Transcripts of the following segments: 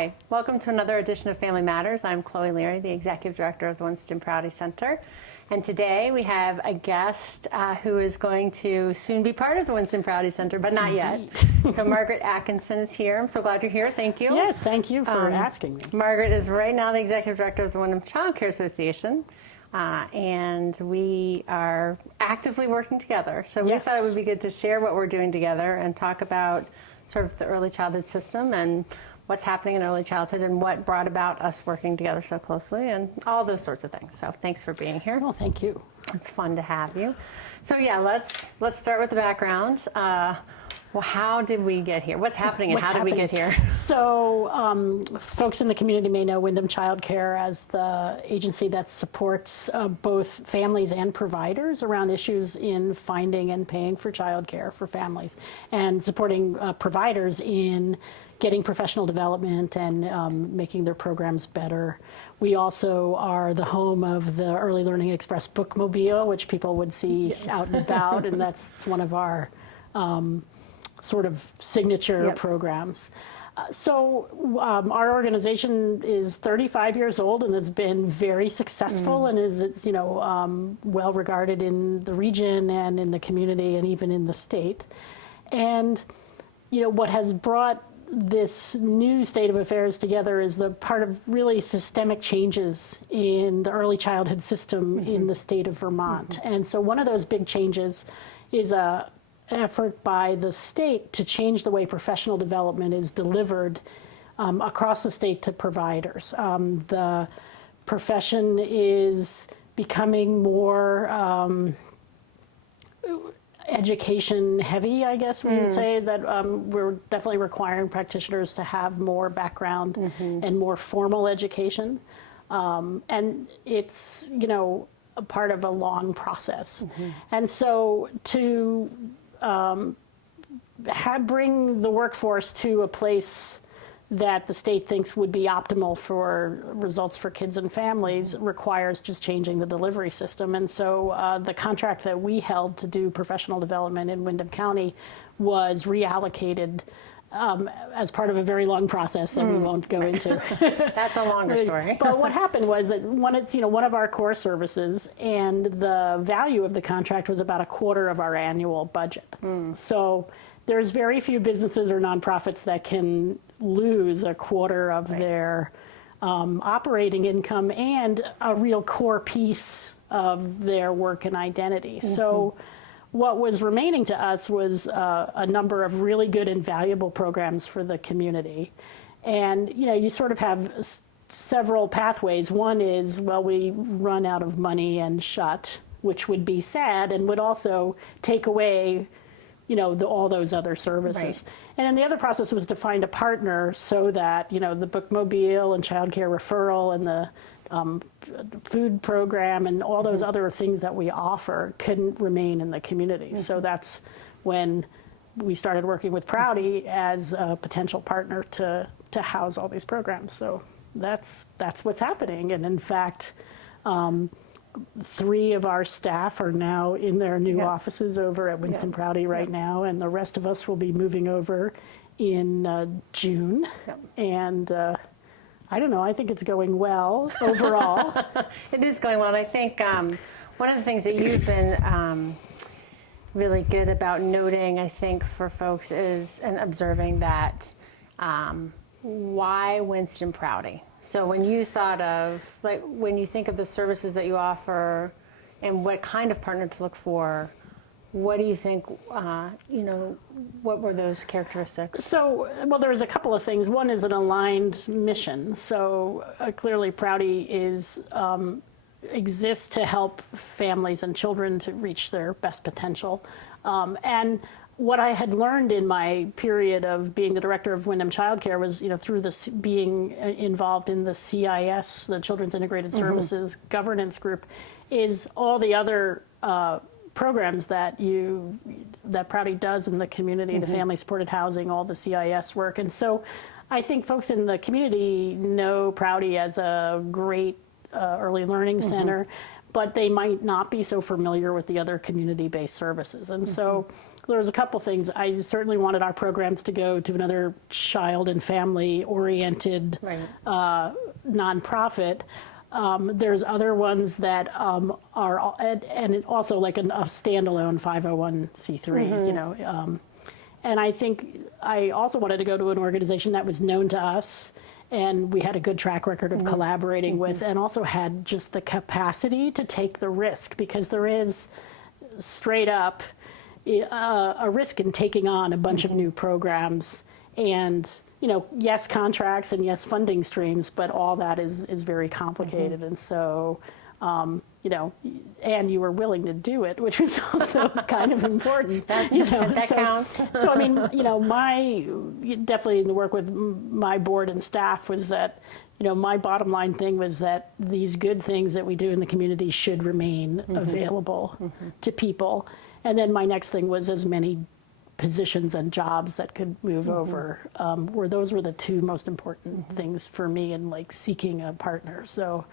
Hi, welcome to another edition of Family Matters. I'm Chloe Leary, the Executive Director of the Winston Prouty Center. And today we have a guest who is going to soon be part of the Winston Prouty Center, but not yet. So Margaret Atkinson is here. I'm so glad you're here. Thank you. Yes, thank you for asking me. Margaret is right now the Executive Director of the Windham Child Care Association. And we are actively working together. So we thought it would be good to share what we're doing together and talk about sort of the early childhood system and what's happening in early childhood and what brought about us working together so closely and all those sorts of things. So thanks for being here. Well, thank you. It's fun to have you. So yeah, let's start with the background. Well, how did we get here? What's happening and how did we get here? So folks in the community may know Windham Child Care as the agency that supports both families and providers around issues in finding and paying for child care for families and supporting providers in getting professional development and making their programs better. We also are the home of the Early Learning Express bookmobile, which people would see out and about, and that's one of our sort of signature programs. So our organization is 35 years old and has been very successful and is well regarded in the region and in the community and even in the state. And what has brought this new state of affairs together is the part of really systemic changes in the early childhood system in the state of Vermont. And so one of those big changes is a effort by the state to change the way professional development is delivered across the state to providers. The profession is becoming more education heavy, I guess we would say, that we're definitely requiring practitioners to have more background and more formal education. And it's, a part of a long process. And so to bring the workforce to a place that the state thinks would be optimal for results for kids and families requires just changing the delivery system. And so the contract that we held to do professional development in Windham County was reallocated as part of a very long process that we won't go into. That's a longer story. But what happened was that it's one of our core services, and the value of the contract was about a quarter of our annual budget. So there's very few businesses or nonprofits that can lose a quarter of their operating income and a real core piece of their work and identity. So what was remaining to us was a number of really good and valuable programs for the community. And, you sort of have several pathways. One is, well, we run out of money and shut, which would be sad and would also take away all those other services. Right. And then the other process was to find a partner so that, the bookmobile and child care referral and the food program and all those other things that we offer couldn't remain in the community. So that's when we started working with Prouty as a potential partner to house all these programs. So that's what's happening. And in fact, 3 of our staff are now in their new offices over at Winston Prouty right now, and the rest of us will be moving over in June. And I don't know, I think it's going well overall. It is going well. And I think one of the things that you've been really good about noting, I think, for folks is, and observing that, why Winston Prouty? So when you thought of, when you think of the services that you offer and what kind of partner to look for, what do you think, what were those characteristics? So, well, there's a couple of things. One is an aligned mission. So clearly Prouty exists to help families and children to reach their best potential. And what I had learned in my period of being the director of Windham Child Care was, through this being involved in the CIS, the Children's Integrated Services Governance Group, is all the other programs that Prouty does in the community, the family supported housing, all the CIS work. And so I think folks in the community know Prouty as a great early learning center, but they might not be so familiar with the other community-based services. And so there's a couple things. I certainly wanted our programs to go to another child and family-oriented nonprofit. There's other ones that are, and also like a standalone 501c3, you know. And I think I also wanted to go to an organization that was known to us and we had a good track record of collaborating with, and also had just the capacity to take the risk, because there is straight up a risk in taking on a bunch of new programs. And, you know, yes, contracts and yes, funding streams, but all that is very complicated. And so, you know, and you were willing to do it, which was also kind of important. You know, that counts. So, I mean, you know, definitely in the work with my board and staff was that, you know, my bottom line thing was that these good things that we do in the community should remain available to people. And then my next thing was as many positions and jobs that could move over, those were the two most important things for me in like seeking a partner. So,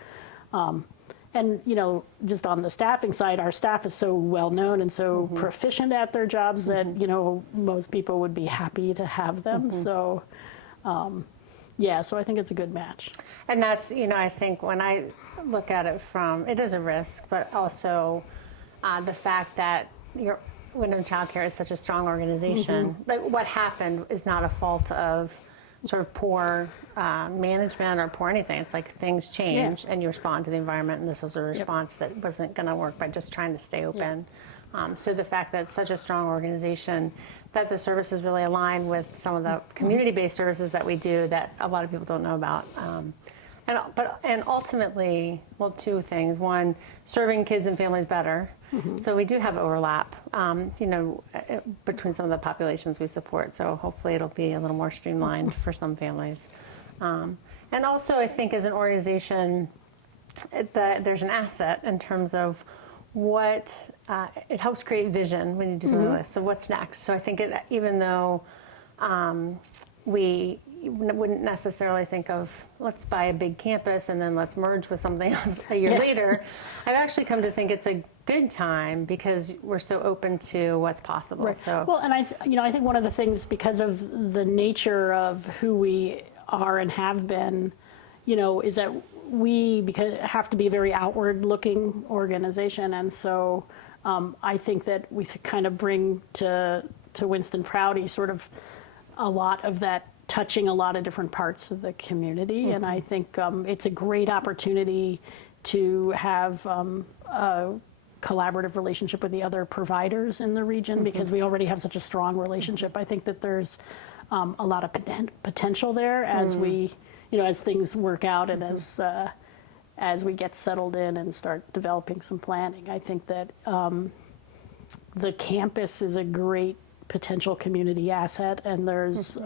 and, you know, just on the staffing side, our staff is so well known and so proficient at their jobs that, you know, most people would be happy to have them. So, yeah, so I think it's a good match. And that's, you know, I think when I look at it from, it is a risk, but also the fact that Windham Child Care is such a strong organization. Like what happened is not a fault of sort of poor management or poor anything. It's like things change and you respond to the environment, and this was a response that wasn't going to work by just trying to stay open. So the fact that it's such a strong organization, that the services really align with some of the community-based services that we do that a lot of people don't know about. And ultimately, well, two things. One, serving kids and families better. So we do have overlap, you know, between some of the populations we support. So hopefully it'll be a little more streamlined for some families. And also, I think as an organization, there's an asset in terms of what it helps create vision when you do something like this. So what's next? So I think even though we wouldn't necessarily think of let's buy a big campus and then let's merge with something else a year later, I've actually come to think it's a good time because we're so open to what's possible. Right. So well, and I think one of the things, because of the nature of who we are and have been, you know, is that we have to be a very outward-looking organization, and so I think that we kind of bring to Winston Prouty sort of a lot of that, touching a lot of different parts of the community, and I think it's a great opportunity to have a collaborative relationship with the other providers in the region, because we already have such a strong relationship. I think that there's a lot of potential there as we, you know, as things work out and as we get settled in and start developing some planning. I think that the campus is a great potential community asset, and there's,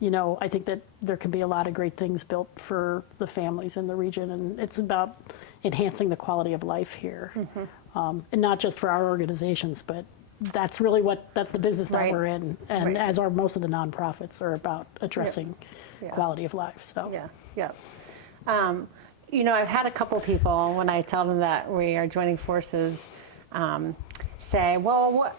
you know, I think that there can be a lot of great things built for the families in the region, and it's about enhancing the quality of life here, and not just for our organizations, but that's really that's the business that we're in, and as are most of the nonprofits are about addressing quality of life. So you know, I've had a couple people, when I tell them that we are joining forces, say, well,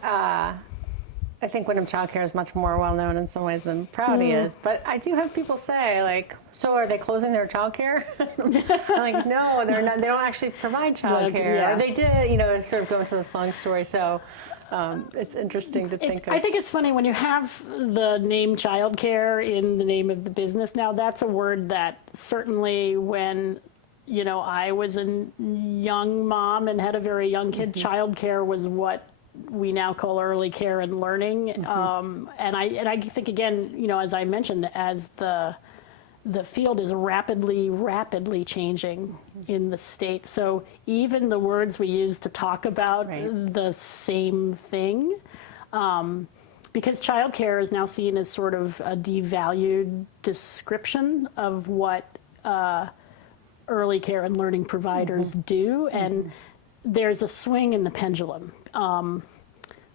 I think Windham Child Care is much more well known in some ways than Prouty is, but I do have people say, like, so are they closing their child care? I'm like, no, they're not. They don't actually provide child care. Or they did, you know, sort of go into this long story. So it's interesting to think of. I think it's funny when you have the name child care in the name of the business. Now, that's a word that certainly when, you know, I was a young mom and had a very young kid, child care was what we now call early care and learning. And I think, again, you know, as I mentioned, as the field is rapidly changing in the state. So even the words we use to talk about the same thing, because childcare is now seen as sort of a devalued description of what early care and learning providers do, and there's a swing in the pendulum.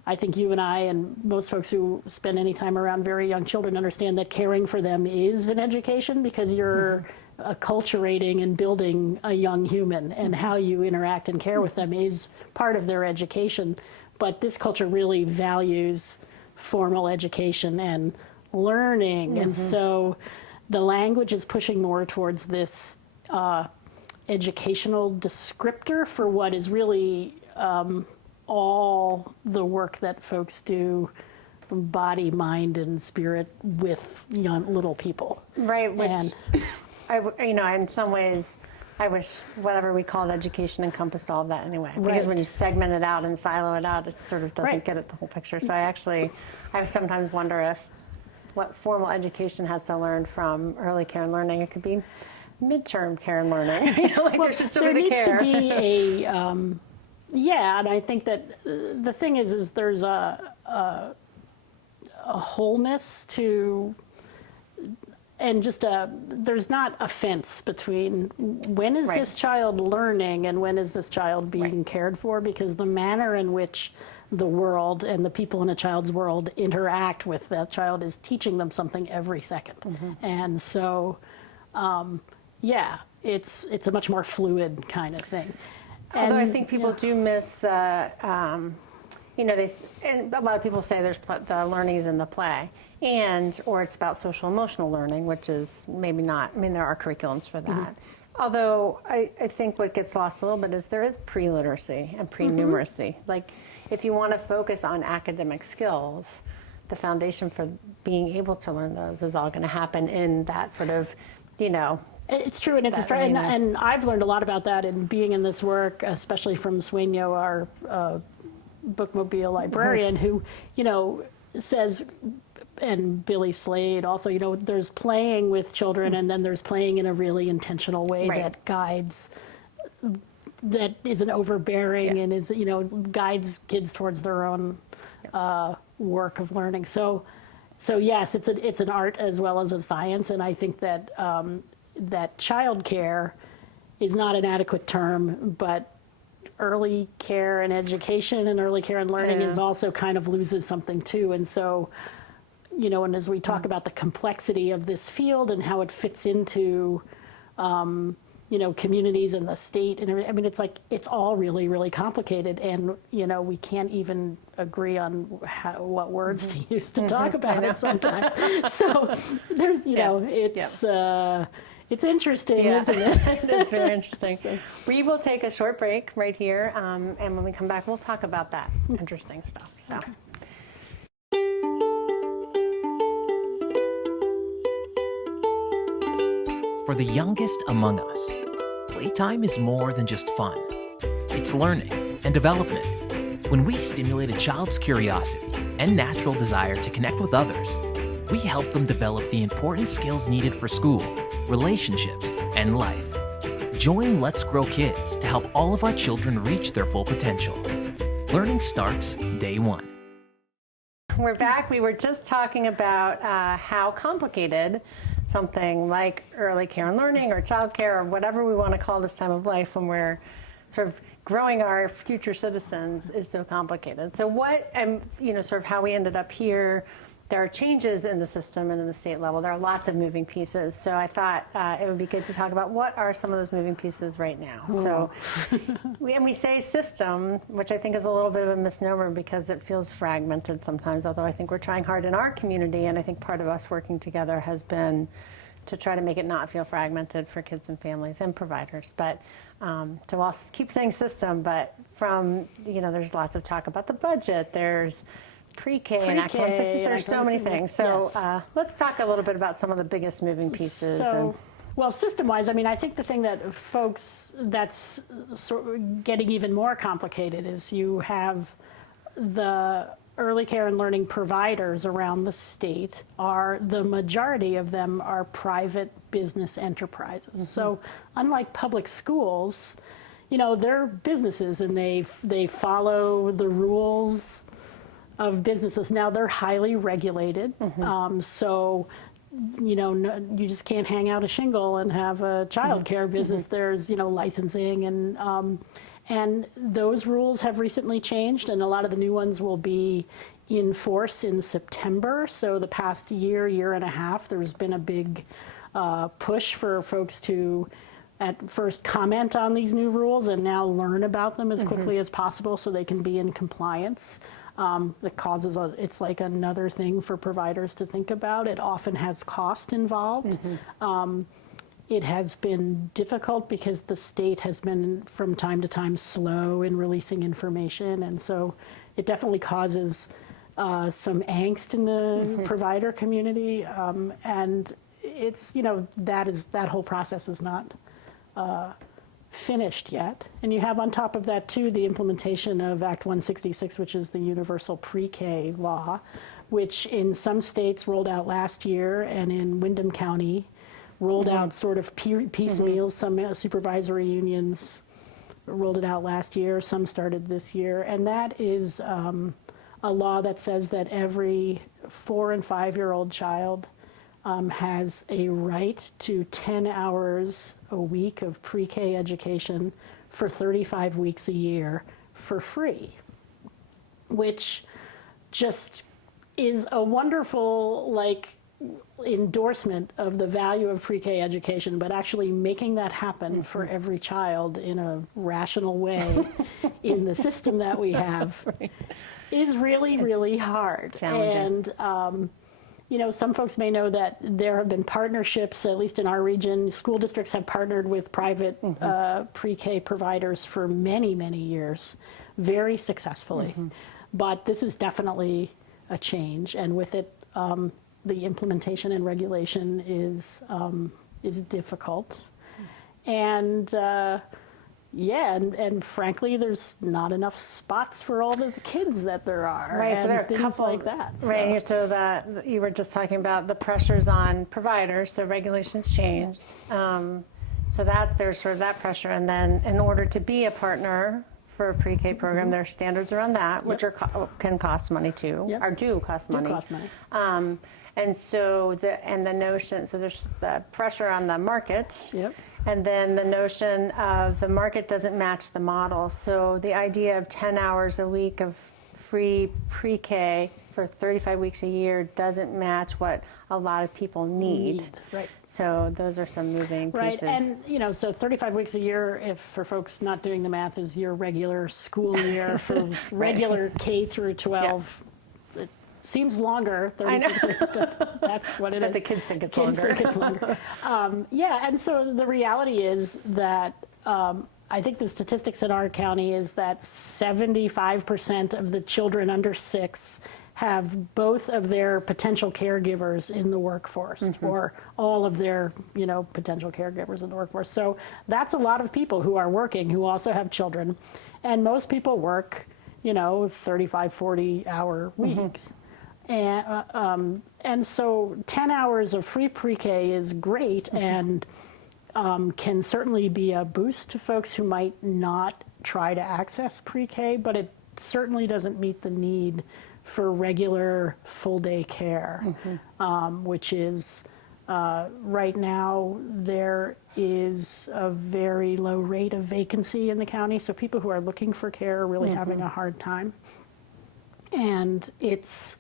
I think you and I and most folks who spend any time around very young children understand that caring for them is an education, because you're acculturating and building a young human, and how you interact and care with them is part of their education. But this culture really values formal education and learning, and so the language is pushing more towards this educational descriptor for what is really all the work that folks do, body, mind, and spirit, with young little people. Right, which, in some ways, I wish whatever we called education encompassed all of that anyway. Because when you segment it out and silo it out, it sort of doesn't get at the whole picture. So I sometimes wonder what formal education has to learn from early care and learning. It could be midterm care and learning. There should still be the care. There needs to be and I think that the thing is there's a wholeness to, and just there's not a fence between when is this child learning and when is this child being cared for, because the manner in which the world and the people in a child's world interact with that child is teaching them something every second. And so, it's a much more fluid kind of thing. Although I think people do miss the, and a lot of people say the learning is in the play, or it's about social emotional learning, which is maybe not. I mean, there are curriculums for that. Although I think what gets lost a little bit is there is pre-literacy and pre-numeracy. Like, if you want to focus on academic skills, the foundation for being able to learn those is all going to happen in that sort of, It's true, and and I've learned a lot about that in being in this work, especially from Sueño, our bookmobile librarian, who, says, and Billy Slade also, there's playing with children, and then there's playing in a really intentional way that guides, that isn't overbearing and is, guides kids towards their own work of learning. So yes, it's an art as well as a science, and I think that that childcare is not an adequate term, but early care and education and early care and learning is also kind of loses something too. And so, and as we talk about the complexity of this field and how it fits into, communities and the state, and I mean, it's all really, really complicated, and we can't even agree on what words to use to talk about it sometimes. So there's, it's interesting, isn't it? It is very interesting. We will take a short break right here, and when we come back, we'll talk about that interesting stuff. So. Okay. For the youngest among us, playtime is more than just fun. It's learning and development. When we stimulate a child's curiosity and natural desire to connect with others, we help them develop the important skills needed for school, relationships, and life. Join Let's Grow Kids to help all of our children reach their full potential. Learning starts day one. We're back. We were just talking about how complicated something like early care and learning or child care or whatever we want to call this time of life when we're sort of growing our future citizens is so complicated. So sort of how we ended up here, there are changes in the system and in the state level. There are lots of moving pieces. So I thought it would be good to talk about what are some of those moving pieces right now. So we say system, which I think is a little bit of a misnomer because it feels fragmented sometimes, although I think we're trying hard in our community, and I think part of us working together has been to try to make it not feel fragmented for kids and families and providers. But to keep saying system, but there's lots of talk about the budget. There's pre-K and Act 160, there's so many things. So let's talk a little bit about some of the biggest moving pieces. Well, system-wise, I mean, I think the thing that that's sort of getting even more complicated is you have the early care and learning providers around the state the majority of them are private business enterprises. So unlike public schools, they're businesses and they follow the rules of businesses. Now they're highly regulated, so you just can't hang out a shingle and have a child care business. There's licensing and those rules have recently changed, and a lot of the new ones will be in force in September. So the past year and a half, there's been a big push for folks to at first comment on these new rules and now learn about them as quickly as possible so they can be in compliance. It causes it's like another thing for providers to think about. It often has cost involved. It has been difficult because the state has been from time to time slow in releasing information, and so it definitely causes some angst in the provider community, and it's, that whole process is not finished yet. And you have on top of that too the implementation of Act 166, which is the universal pre-K law, which in some states rolled out last year, and in Windham County rolled out sort of piecemeal. Some supervisory unions rolled it out last year, some started this year, and that is a law that says that every 4 and 5-year-old child has a right to 10 hours a week of pre-K education for 35 weeks a year for free, which just is a wonderful endorsement of the value of pre-K education, but actually making that happen for every child in a rational way in the system that we have is really, really hard. Challenging. And some folks may know that there have been partnerships, at least in our region. School districts have partnered with private pre-K providers for many, many years, very successfully. But this is definitely a change, and with it, the implementation and regulation is difficult. And and frankly, there's not enough spots for all the kids that there are. Right, so there are a things couple like that. So. Right, so that you were just talking about the pressures on providers, the regulations changed. So that there's sort of that pressure, and then in order to be a partner for a pre-K program, there are standards around that, which can cost money too, or do cost money. And so the notion, so there's the pressure on the market. And then the notion of the market doesn't match the model. So the idea of 10 hours a week of free pre-K for 35 weeks a year doesn't match what a lot of people need. Right. So those are some moving pieces. Right, and so 35 weeks a year, if for folks not doing the math, is your regular school year for regular K through 12. Seems longer, 36 weeks, but that's what it is. But the kids think it's longer. longer. Think it's longer. And so the reality is that I think the statistics in our county is that 75% of the children under 6 have both of their potential caregivers in the workforce, or all of thetheir, potential caregivers in the workforce. So that's a lot of people who are working, who also have children. And most people work, 35, 40-hour weeks. And so 10 hours of free pre-K is great, and can certainly be a boost to folks who might not try to access pre-K, but it certainly doesn't meet the need for regular full-day care, which is right now there is a very low rate of vacancy in the county, so people who are looking for care are really having a hard time. And it's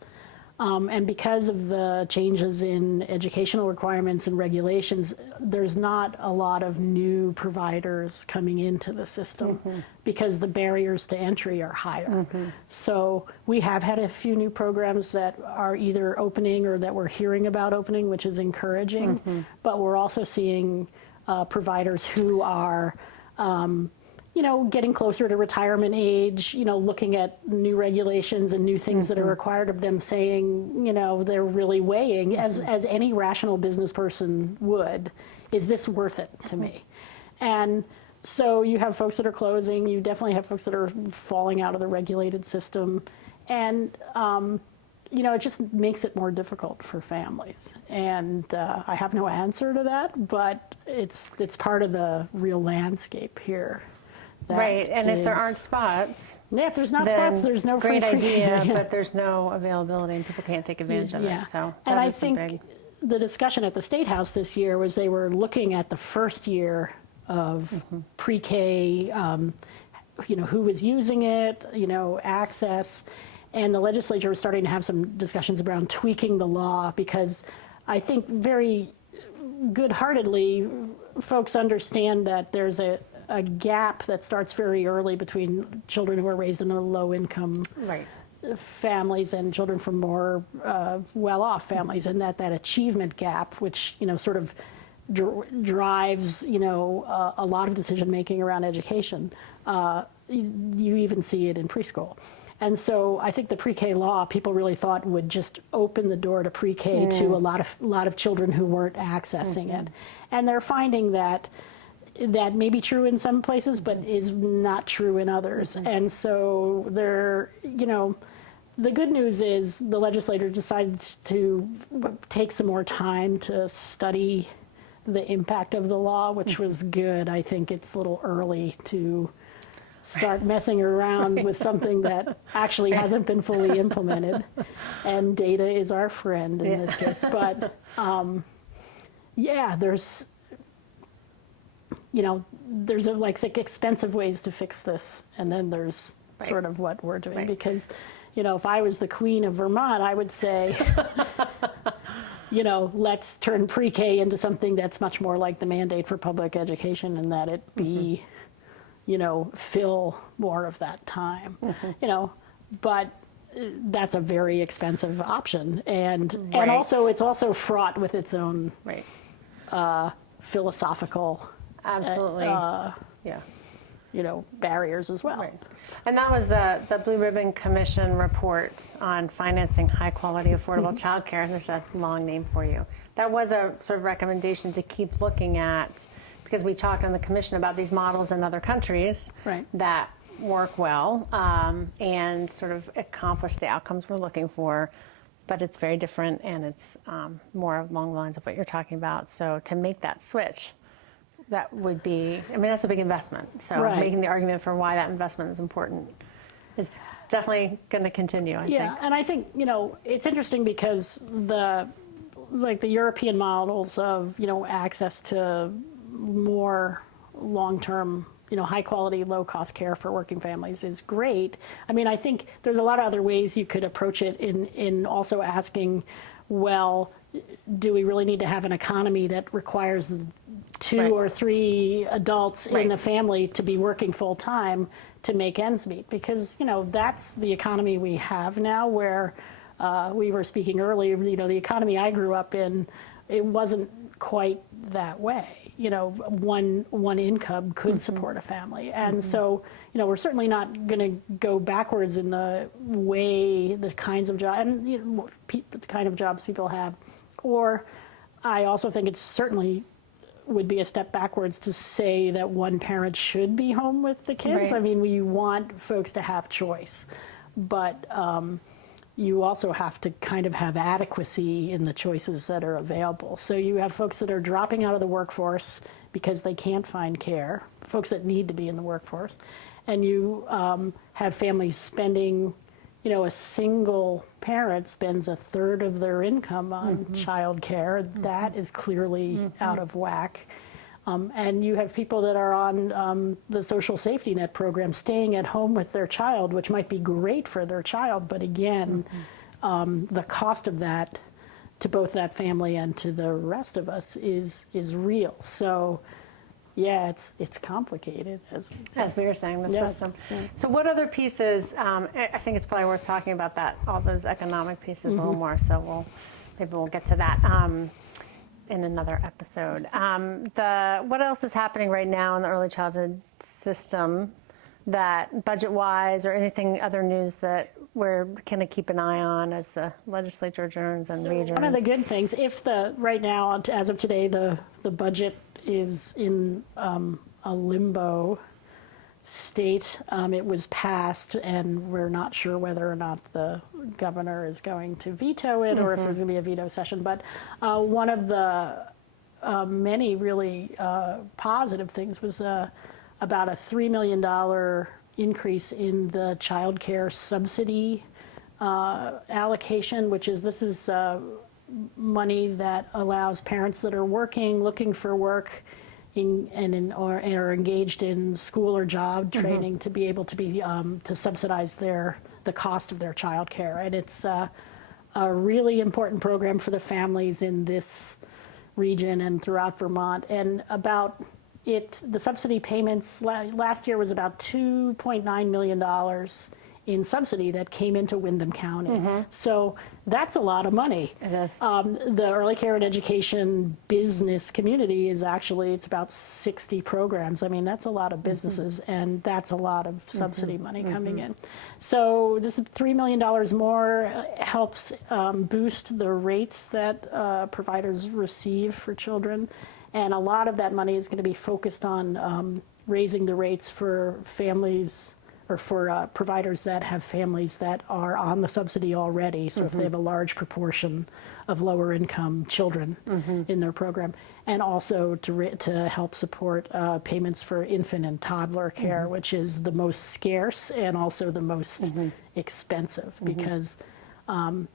and because of the changes in educational requirements and regulations, there's not a lot of new providers coming into the system because the barriers to entry are higher. So we have had a few new programs that are either opening or that we're hearing about opening, which is encouraging, but we're also seeing providers who are getting closer to retirement age, looking at new regulations and new things that are required of them, saying, they're really weighing, as any rational business person would, is this worth it to me? And so you have folks that are closing, you definitely have folks that are falling out of the regulated system, and it just makes it more difficult for families. And I have no answer to that, but it's part of the real landscape here. Right, and if there aren't spots, if there's not spots, there's no free great idea, but there's no availability, and people can't take advantage of it. So, and I think the discussion at the State House this year was they were looking at the first year of pre-K, who was using it, access, and the legislature was starting to have some discussions around tweaking the law, because I think very good-heartedly, folks understand that there's a gap that starts very early between children who are raised in a low-income Right. families and children from more well-off families, and that achievement gap, which sort of drives a lot of decision-making around education. You even see it in preschool. And so I think the pre-K law, people really thought would just open the door to pre-K to a lot of children who weren't accessing it. And they're finding that may be true in some places, but is not true in others. And so they're, the good news is the legislature decided to take some more time to study the impact of the law, which was good. I think it's a little early to start messing around with something that actually hasn't been fully implemented. And data is our friend in this case. But there's, there's expensive ways to fix this. And then there's sort of what we're doing. Because, if I was the queen of Vermont, I would say, let's turn pre-K into something that's much more like the mandate for public education, and that it be, fill more of that time, but that's a very expensive option. And also, it's also fraught with its own philosophical Absolutely. barriers as well. Right. And that was the Blue Ribbon Commission report on financing high-quality, affordable childcare. There's a long name for you. That was a sort of recommendation to keep looking at, because we talked on the commission about these models in other countries that work well and sort of accomplish the outcomes we're looking for. But it's very different, and it's more along the lines of what you're talking about. So to make that switch, that would be, that's a big investment. So making the argument for why that investment is important is definitely going to continue, I think. Yeah, and I think, it's interesting because the European models of, access to more long-term, high-quality, low-cost care for working families is great. I think there's a lot of other ways you could approach it in also asking, well, do we really need to have an economy that requires two or three adults in the family to be working full time to make ends meet? Because, that's the economy we have now, where we were speaking earlier, the economy I grew up in, it wasn't quite that way. One income could support a family. And so, we're certainly not going to go backwards in the way, the kinds of jobs, and the kind of jobs people have. Or I also think it's certainly would be a step backwards to say that one parent should be home with the kids. We want folks to have choice, but you also have to kind of have adequacy in the choices that are available. So you have folks that are dropping out of the workforce because they can't find care, folks that need to be in the workforce, and you have families spending, a single parent spends a third of their income on child care. That is clearly out of whack. And you have people that are on the social safety net program staying at home with their child, which might be great for their child, but again, the cost of that to both that family and to the rest of us is real. So yeah, it's complicated. As we were saying, the system. Yeah. So what other pieces, I think it's probably worth talking about that, all those economic pieces a little more, so maybe we'll get to that in another episode. What else is happening right now in the early childhood system that budget-wise, or anything, other news that we're going to keep an eye on as the legislature adjourns and readjourns? One of the good things, right now, as of today, the budget is in a limbo state. It was passed, and we're not sure whether or not the governor is going to veto it or if there's going to be a veto session. But one of the many really positive things was about a $3 million increase in the child care subsidy allocation, this is money that allows parents that are working, looking for work, or are engaged in school or job training to be able to be to subsidize the cost of their child care. And it's a really important program for the families in this region and throughout Vermont. And the subsidy payments last year was about $2.9 million in subsidy that came into Windham County. So that's a lot of money. It is. The early care and education business community is actually, it's about 60 programs. I mean, that's a lot of businesses, and that's a lot of subsidy money coming in. So this is $3 million more, helps boost the rates that providers receive for children. And a lot of that money is going to be focused on raising the rates for families or for providers that have families that are on the subsidy already. So if they have a large proportion of lower income children in their program, and also to help support payments for infant and toddler care, which is the most scarce and also the most expensive, because a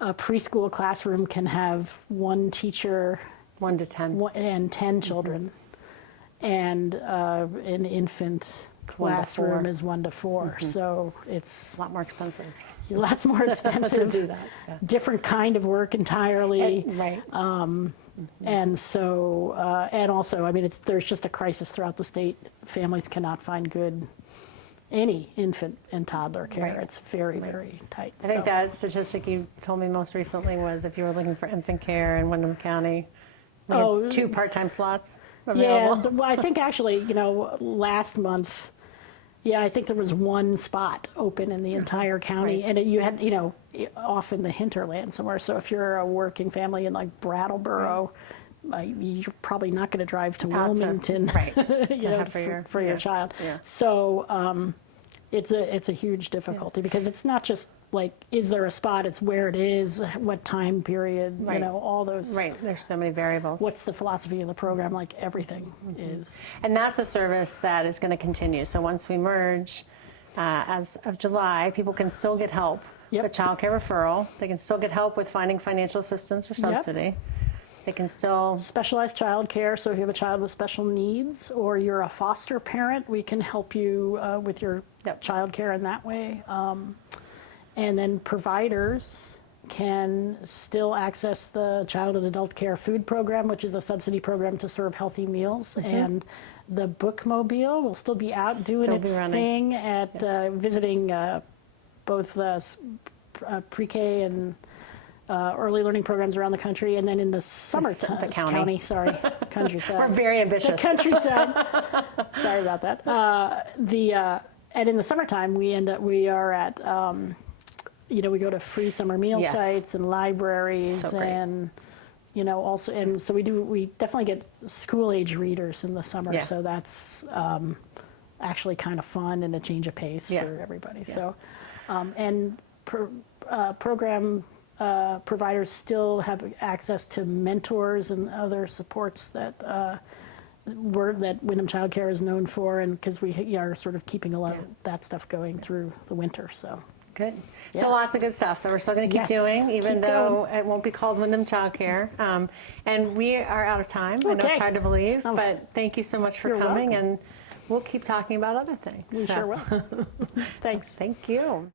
preschool classroom can have one teacher 1 to 10. And 10 children, and an infant 1 to 4. classroom is 1 to 4. So it's A lot more expensive. lots more expensive. To do that. Yeah. Different kind of work entirely. Right. And so, and also, I mean, there's just a crisis throughout the state. Families cannot find any infant and toddler care. Right. It's very, very tight. I think that statistic you told me most recently was if you were looking for infant care in Windham County, we had 2 part-time slots available. Well, I think actually, last month, I think there was 1 spot open in the entire county, Right. and you had, off in the hinterland somewhere. So if you're a working family in like Brattleboro, you're probably not going to drive to Wilmington, right, for your child. Yeah. So it's a huge difficulty because it's not just like, is there a spot? It's where it is, what time period, Right. all those. Right, there's so many variables. What's the philosophy of the program? Like everything is. And that's a service that is going to continue. So once we merge, as of July, people can still get help with child care referral. They can still get help with finding financial assistance or subsidy. They can still... Specialized child care. So if you have a child with special needs or you're a foster parent, we can help you with your child care in that way. And then providers can still access the Child and Adult Care Food Program, which is a subsidy program to serve healthy meals. And the Bookmobile will still be out doing its thing at visiting both pre-K and early learning programs around the country. And then in the summer countryside. We're very ambitious. The countryside. Sorry about that. And in the summertime, we are at... we go to free summer meal sites and libraries and, also, and so we definitely get school age readers in the summer. Yeah. So that's actually kind of fun and a change of pace for everybody. Yeah. So, program providers still have access to mentors and other supports that Windham Child Care is known for, and because we are sort of keeping a lot of that stuff going through the winter. So. Good. Yeah. So lots of good stuff that we're still going to keep doing, even though it won't be called Windham Child Care. And we are out of time. I know it's hard to believe, but thank you so much for coming, and we'll keep talking about other things. We sure will. Thanks. Thank you.